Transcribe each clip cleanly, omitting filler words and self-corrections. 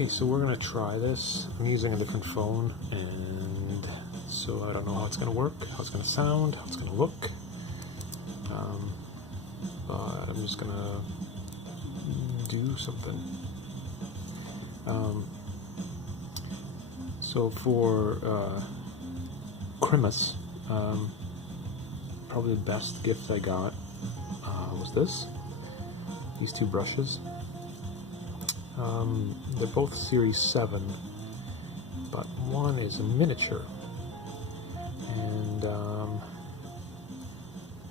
Okay, so we're gonna try this. I'm using a different phone, and so I don't know how it's gonna work, how it's gonna sound, how it's gonna look. But I'm just gonna do something. So for Christmas, probably the best gift I got was these two brushes. They're both Series 7, but one is a miniature, and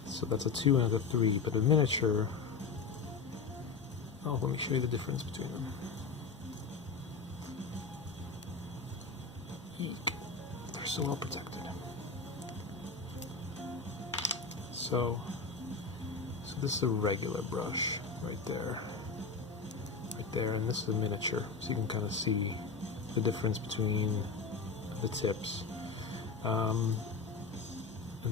so that's a 2 and a 3, but a miniature, oh, let me show you the difference between them. Eek. They're so well protected. So this is a regular brush right there, and this is a miniature, so you can kind of see the difference between the tips. And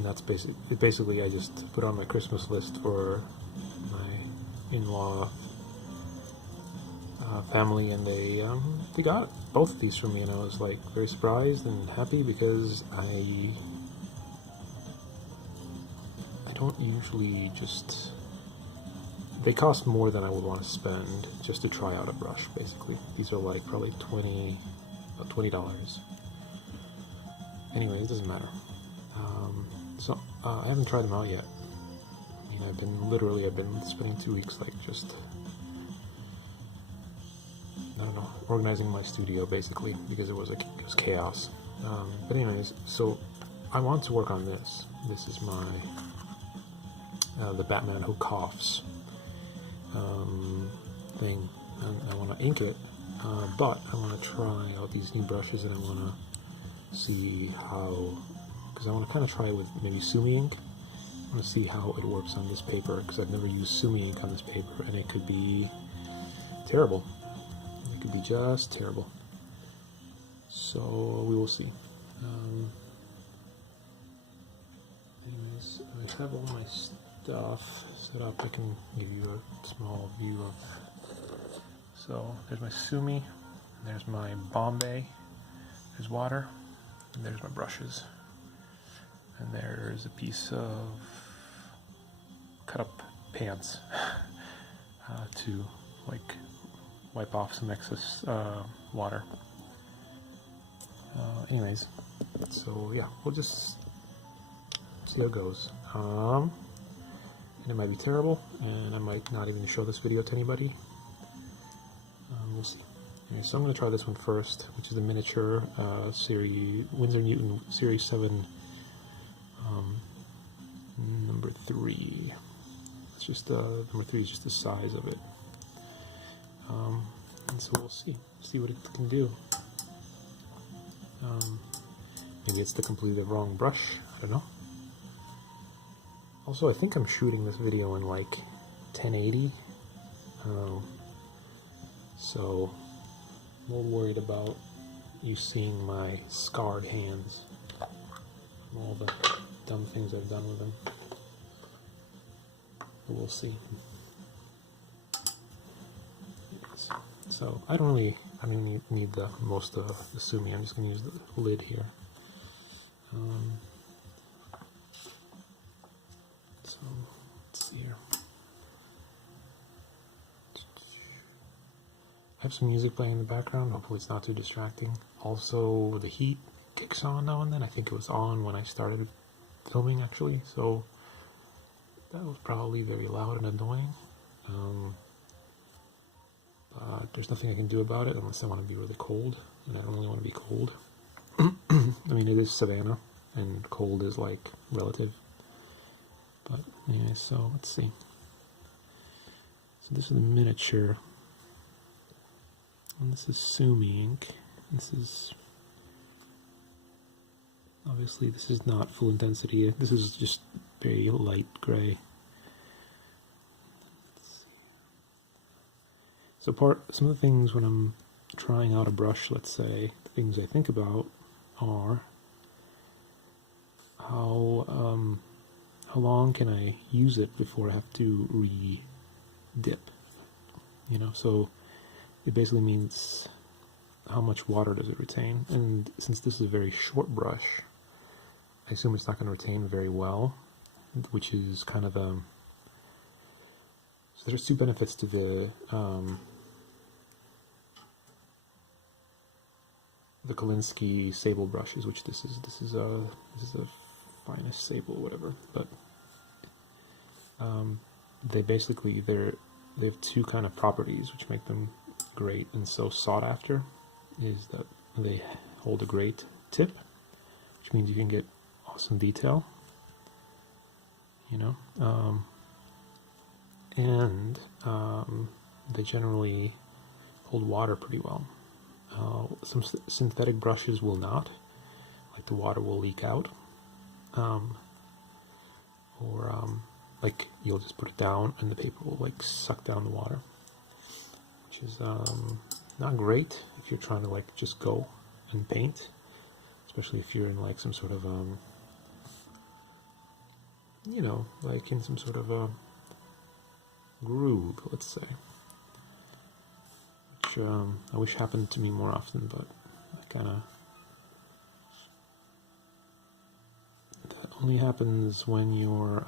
that's basically I just put on my Christmas list for my in-law family, and they got both of these for me, and I was like very surprised and happy because I don't usually just, they cost more than I would want to spend just to try out a brush, basically. These are like probably $20. Anyway, it doesn't matter. So I haven't tried them out yet. I mean, I've been spending 2 weeks like just, I don't know, organizing my studio basically, because it was chaos. But anyways, so I want to work on this. This is my the Batman Who Coughs thing, and I want to ink it, but I want to try out these new brushes, and I want to see how, because I want to kind of try it with maybe Sumi ink. I want to see how it works on this paper, because I've never used Sumi ink on this paper, and it could be terrible. It could be just terrible. So we will see. Anyways, I have all my stuff set up. I can give you a small view of. So there's my Sumi, there's my Bombay, there's water, and there's my brushes. And there's a piece of cut up pants to like wipe off some excess water. Anyways, so yeah, we'll just see how it goes. And it might be terrible, and I might not even show this video to anybody. We'll see. Anyway, so I'm going to try this one first, which is the miniature series, Winsor Newton Series 7, number 3. It's just number 3 is just the size of it. And so we'll see what it can do. Maybe it's the completely wrong brush. I don't know. Also, I think I'm shooting this video in like 1080. So I'm more worried about you seeing my scarred hands and all the dumb things I've done with them. But we'll see. So I don't even need the most of the Sumi. I'm just going to use the lid here. So let's see here. I have some music playing in the background. Hopefully it's not too distracting. Also, the heat kicks on now and then. I think it was on when I started filming, actually. So that was probably very loud and annoying. But there's nothing I can do about it unless I want to be really cold, and I don't really want to be cold. I mean, it is Savannah, and cold is like relative. But anyway, so let's see. So this is the miniature, and this is Sumi ink. This is obviously not full intensity. This is just very light gray. So some of the things when I'm trying out a brush, let's say, the things I think about are how long can I use it before I have to re-dip, you know? So it basically means how much water does it retain. And since this is a very short brush, I assume it's not going to retain very well, which is kind of so there's two benefits to the Kolinsky sable brushes, which this is a finest sable, whatever. But they basically they have two kind of properties which make them great and so sought after. Is that they hold a great tip, which means you can get awesome detail, you know, and they generally hold water pretty well. Some synthetic brushes will not, like the water will leak out, or like you'll just put it down and the paper will like suck down the water, which is not great if you're trying to like just go and paint, especially if you're in like some sort of you know, like in some sort of a groove, let's say, which I wish happened to me more often, but I kind of, that only happens when you're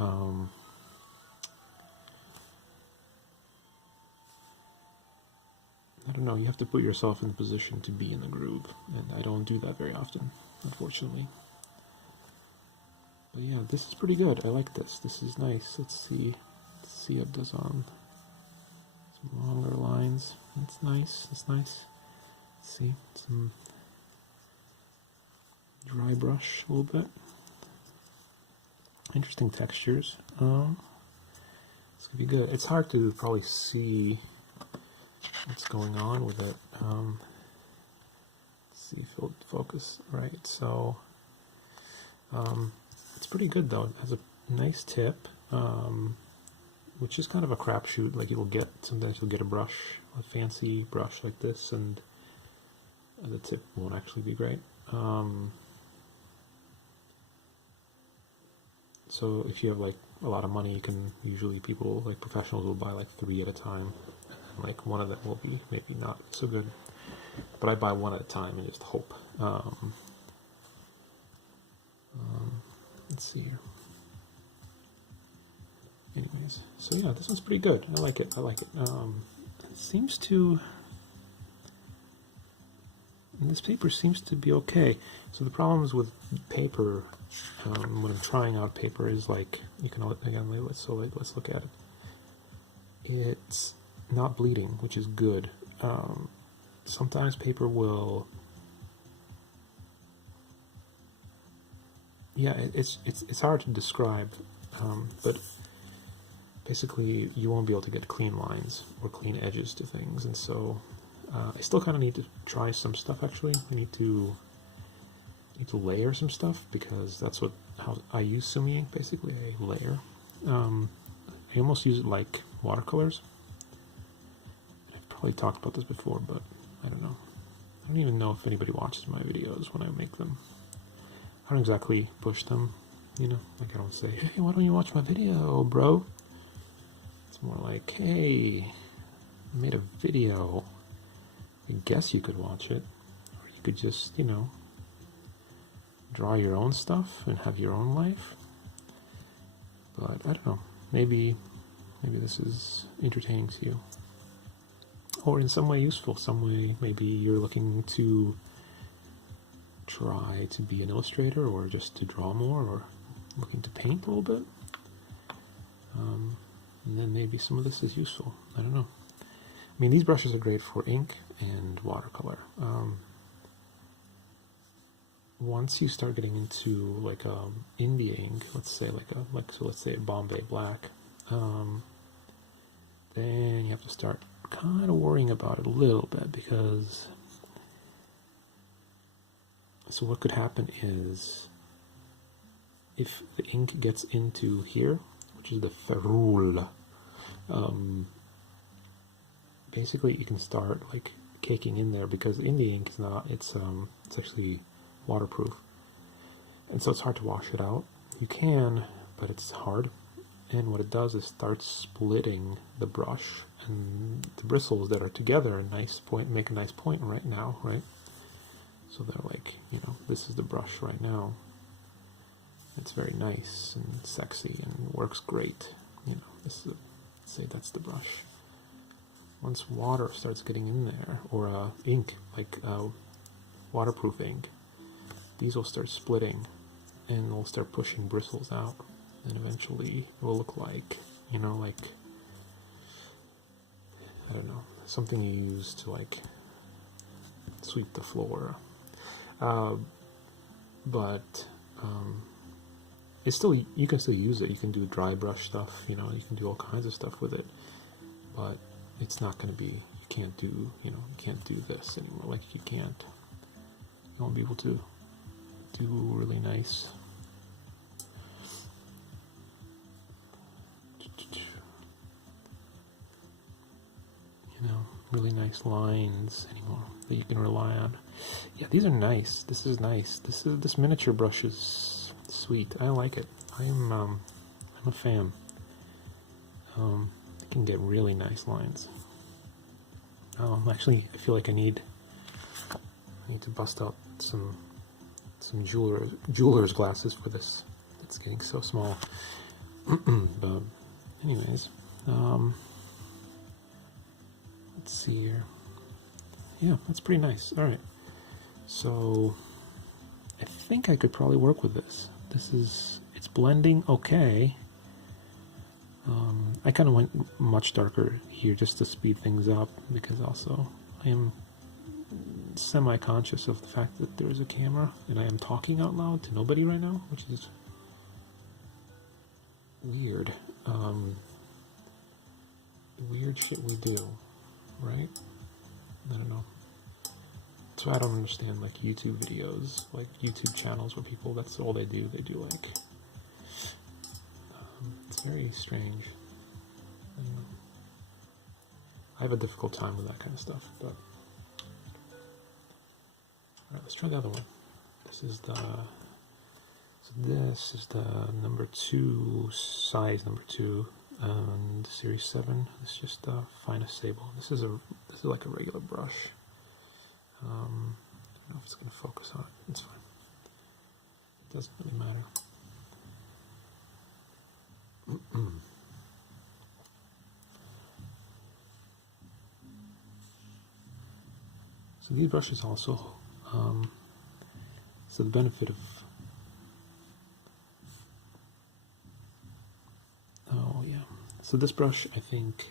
I don't know, you have to put yourself in the position to be in the groove, and I don't do that very often, unfortunately. But yeah, this is pretty good. I like this. This is nice. Let's see how it does on some longer lines. It's nice. It's nice. Let's see, some dry brush a little bit. Interesting textures. It's gonna be good. It's hard to probably see what's going on with it. Let's see, focus, right? So it's pretty good though. It has a nice tip, which is kind of a crapshoot. Like sometimes you'll get a brush, a fancy brush like this, and the tip won't actually be great. So if you have like a lot of money, you can usually like professionals will buy like 3 at a time. Like one of them will be maybe not so good, but I buy one at a time and just hope. Let's see here. Anyways, so yeah, this one's pretty good. I like it. It seems to. And this paper seems to be okay. So the problems with paper, when I'm trying out paper, is like you can again. Let's look at it. It's not bleeding, which is good. Sometimes paper will. Yeah, it's hard to describe, but basically you won't be able to get clean lines or clean edges to things, and so I still kind of need to try some stuff. Actually, I need to layer some stuff because that's how I use Sumi ink. Basically, I layer. I almost use it like watercolors. I've probably talked about this before, but I don't know. I don't even know if anybody watches my videos when I make them. I don't exactly push them, you know, like I don't say, hey, why don't you watch my video, bro? It's more like, hey, I made a video. I guess you could watch it. Or you could just, you know, draw your own stuff and have your own life. But I don't know, maybe this is entertaining to you. Or in some way useful, some way maybe you're looking to try to be an illustrator or just to draw more or looking to paint a little bit. And then maybe some of this is useful. I don't know. I mean, these brushes are great for ink and watercolor. Once you start getting into like India ink, let's say let's say a Bombay Black, then you have to start kind of worrying about it a little bit because. So what could happen is, if the ink gets into here, which is the ferrule, basically you can start like caking in there because India ink is not. It's actually waterproof, and so it's hard to wash it out. You can, but it's hard. And what it does is start splitting the brush and the bristles that are together. Make a nice point right now, right? So they're like, you know, this is the brush right now. It's very nice and sexy and works great. You know, this is say that's the brush. Once water starts getting in there, or ink, like waterproof ink, these will start splitting and they'll start pushing bristles out, and eventually it will look like, you know, like, I don't know, something you use to like sweep the floor. But it's still, you can still use it. You can do dry brush stuff, you know, you can do all kinds of stuff with it, but it's not going to be, you can't do, you know, you can't do this anymore. Like you won't be able to do really nice, you know, really nice lines anymore that you can rely on. Yeah, these are nice. This is nice. This miniature brush is sweet. I like it. I'm a fan. It can get really nice lines. Actually, I feel like I need to bust out some jeweler's glasses for this. It's getting so small. But anyways, let's see here. Yeah, that's pretty nice. All right, so I think I could probably work with this. It's blending okay. I kind of went much darker here just to speed things up, because also I am semi-conscious of the fact that there's a camera and I am talking out loud to nobody right now, which is weird. Weird shit we do, right? I don't know. That's why I don't understand like YouTube videos, like YouTube channels where people, that's all they do. They do like, it's very strange. I have a difficult time with that kind of stuff, but alright, let's try the other one. This is the number 2, size number 2, and series 7. It's just the finest sable. This is like a regular brush. I don't know if it's going to focus on it. It's fine. It doesn't really matter. So these brushes also, so the benefit of, oh yeah, so this brush, I think,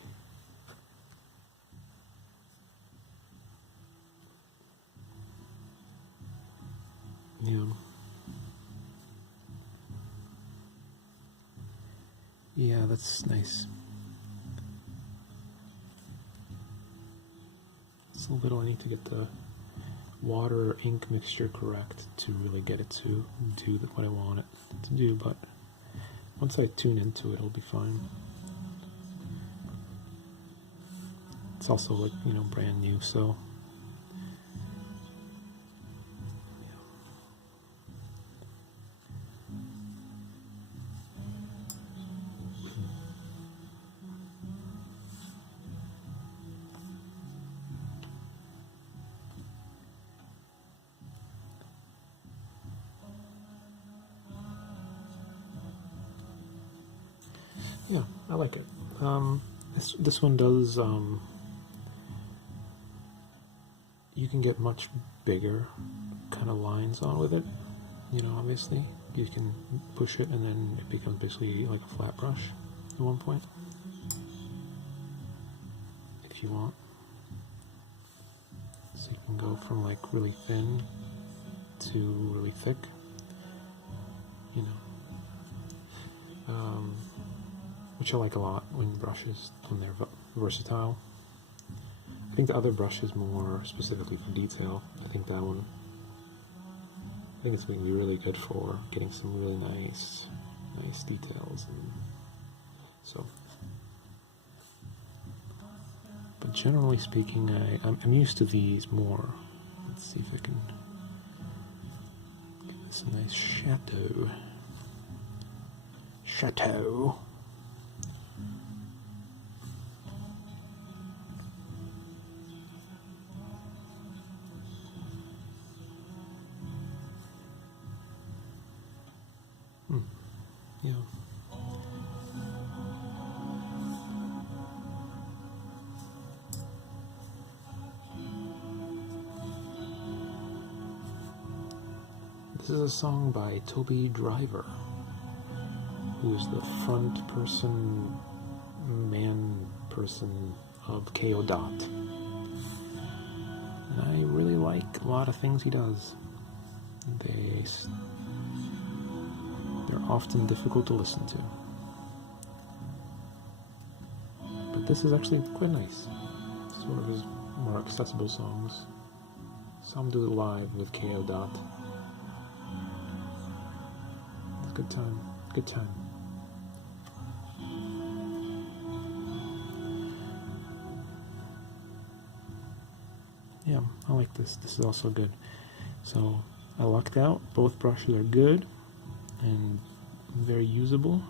yeah, that's nice. It's a little bit, I need to get the water ink mixture correct to really get it to do what I want it to do, but once I tune into it, it'll be fine. It's also like, you know, brand new, so yeah, I like it. This one does, you can get much bigger kind of lines on with it, you know, obviously. You can push it and then it becomes basically like a flat brush at one point, if you want. So you can go from like really thin to really thick, you know. Which I like a lot when brushes, when they're versatile. I think the other brush is more specifically for detail. I think that one, I think it's going to be really good for getting some really nice details. And so, but generally speaking, I'm used to these more. Let's see if I can give this a nice shadow. This is a song by Toby Driver, who's the front person, of KO Dot. And I really like a lot of things he does. They're often difficult to listen to. But this is actually quite nice. It's one of his more accessible songs. Some do it live with KO Dot. It's a good time. Good time. Yeah, I like this. This is also good. So I lucked out. Both brushes are good and very usable.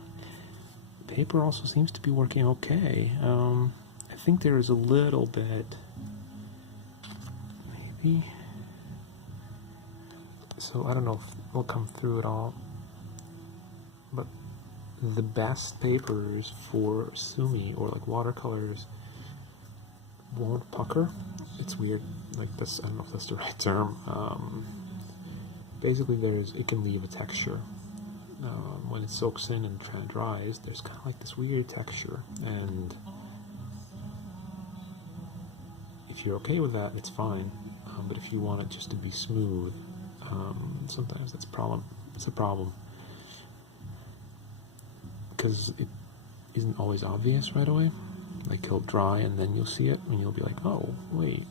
Paper also seems to be working okay. I think there is a little bit, maybe. So I don't know if it'll come through at all, but the best papers for Sumi or like watercolors won't pucker. It's weird, like this. I don't know if that's the right term. Basically, it can leave a texture. When it soaks in and dries, there's kind of like this weird texture, and if you're okay with that, it's fine. But if you want it just to be smooth, sometimes that's a problem. It's a problem because it isn't always obvious right away. Like it'll dry and then you'll see it, and you'll be like, "Oh, wait,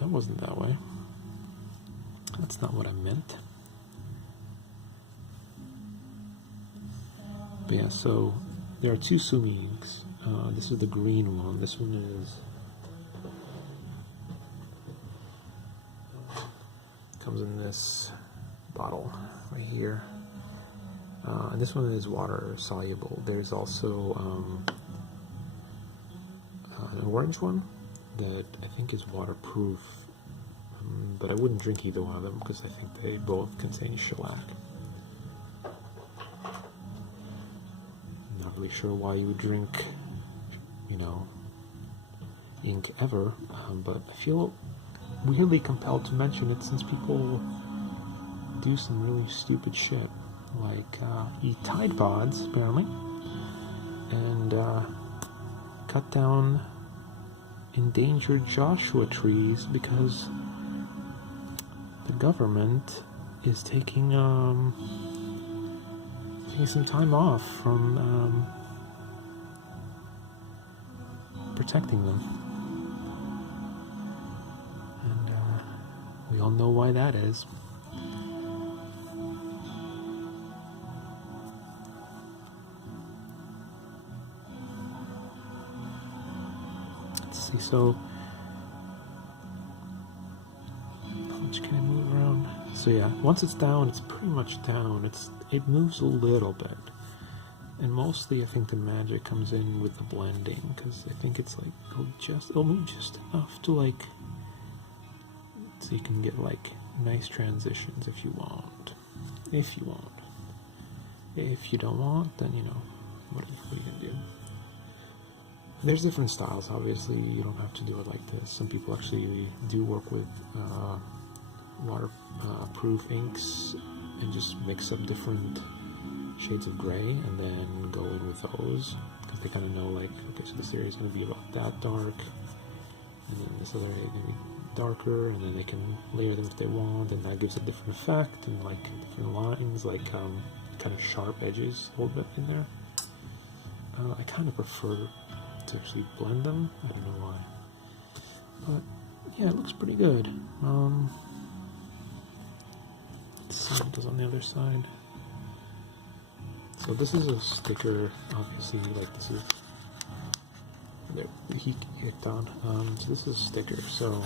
that wasn't that way. That's not what I meant." But yeah, so there are two Sumi inks. This is the green one. This one comes in this bottle right here. And this one is water soluble. There's also an orange one that I think is waterproof, but I wouldn't drink either one of them because I think they both contain shellac. Not really sure why you would drink, ink ever, but I feel weirdly compelled to mention it since people do some really stupid shit, like eat Tide Pods, apparently, and cut down endangered Joshua trees because the government is taking some time off from protecting them. And we all know why that is. Let's see, so how much can I move around? So yeah, once it's down, it's pretty much down. It moves a little bit, and mostly I think the magic comes in with the blending, because I think it's like it'll move just enough to like, so you can get like nice transitions if you want. If you don't want, then what are you gonna do? There's different styles. Obviously, you don't have to do it like this. Some people actually do work with waterproof inks and just mix up different shades of gray and then go in with those, because they kind of know, like, okay, so this area is going to be about that dark, and then this other area is going to be darker, and then they can layer them if they want, and that gives a different effect, and like different lines, like kind of sharp edges a little bit in there. I kind of prefer to actually blend them. I don't know why, but yeah, it looks pretty good. Let's see what it does on the other side. So this is a sticker, obviously, like this is the heat kicked on. So this is a sticker. So,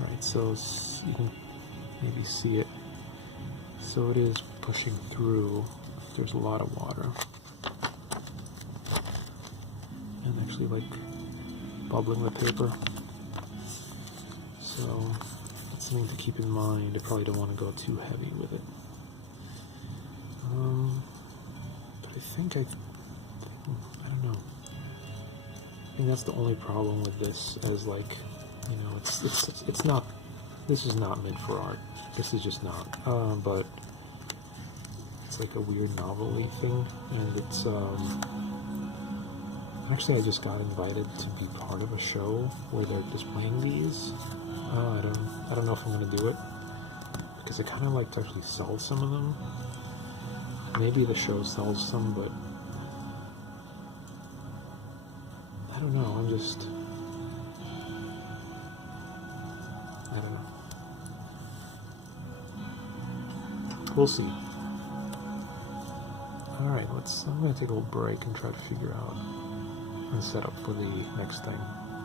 alright, so you can maybe see it. So it is pushing through. There's a lot of water, and actually like bubbling the paper. So that's something to keep in mind. I probably don't want to go too heavy with it. But I think I don't know. I think that's the only problem with this, as like, it's not This is not meant for art. This is just not. But it's like a weird novelty thing, and it's actually I just got invited to be part of a show where they're displaying these. I don't know if I'm gonna do it because I kind of like to actually sell some of them. Maybe the show sells some, but I don't know. I don't know. We'll see. Alright, I'm going to take a little break and try to figure out and set up for the next thing.